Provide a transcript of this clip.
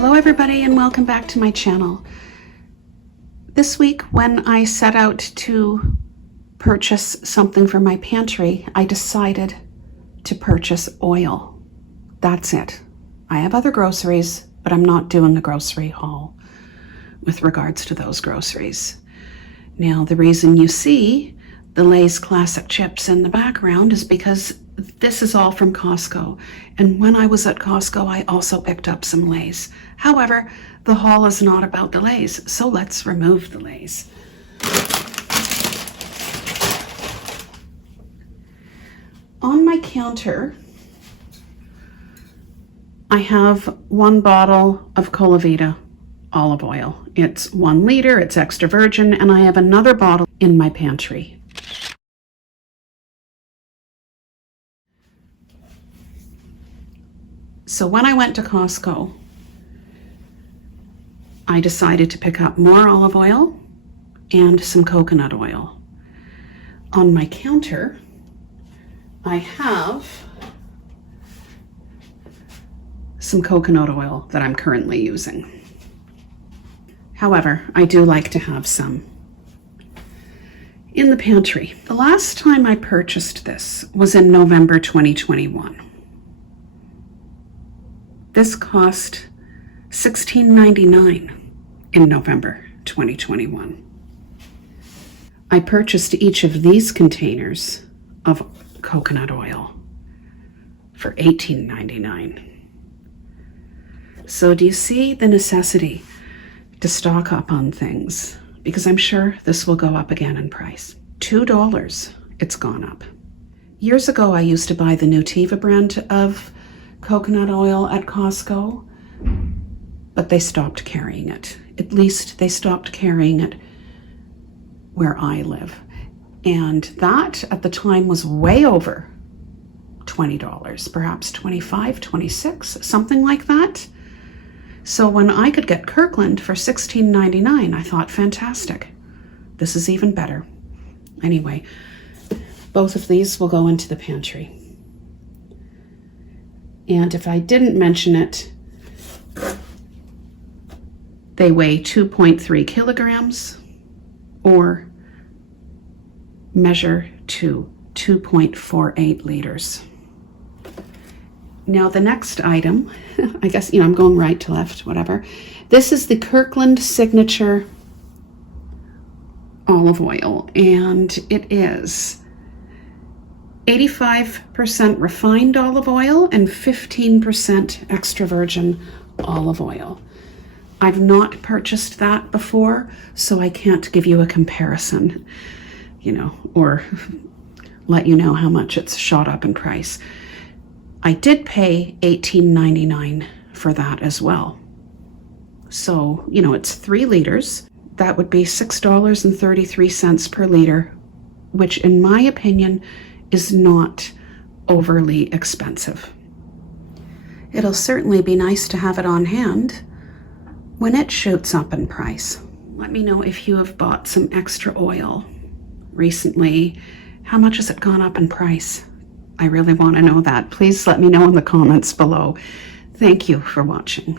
Hello everybody and welcome back to my channel. This week when I set out to purchase something for my pantry, I decided to purchase oil. That's it. I have other groceries, but I'm not doing a grocery haul with regards to those groceries. Now the reason you see the Lay's classic chips in the background is because this is all from Costco. And when I was at Costco, I also picked up some Lay's. However, the haul is not about the Lay's, so let's remove the Lay's. On my counter, I have one bottle of Colavita olive oil. It's 1 liter, it's extra virgin, and I have another bottle in my pantry. So when I went to Costco, I decided to pick up more olive oil and some coconut oil. On my counter, I have some coconut oil that I'm currently using. However, I do like to have some in the pantry. The last time I purchased this was in November 2021. This cost $16.99 in November 2021. I purchased each of these containers of coconut oil for $18.99. So do you see the necessity to stock up on things? Because I'm sure this will go up again in price. $2, it's gone up. Years ago, I used to buy the Nutiva brand of coconut oil at Costco, but they stopped carrying it. At least they stopped carrying it where I live. And that at the time was way over $20, perhaps $25, $26, something like that. So when I could get Kirkland for $16.99, I thought, fantastic. This is even better. Anyway, both of these will go into the pantry. And if I didn't mention it, they weigh 2.3 kilograms or measure to 2.48 liters. Now the next item, I guess, I'm going right to left, whatever. This is the Kirkland Signature olive oil, and it is 85% refined olive oil and 15% extra virgin olive oil. I've not purchased that before, so I can't give you a comparison, or let you know how much it's shot up in price. I did pay $18.99 for that as well. So, it's 3 liters. That would be $6.33 per liter, which in my opinion is not overly expensive. It'll certainly be nice to have it on hand when it shoots up in price. Let me know if you have bought some extra oil recently. How much has it gone up in price? I really want to know that. Please let me know in the comments below. Thank you for watching.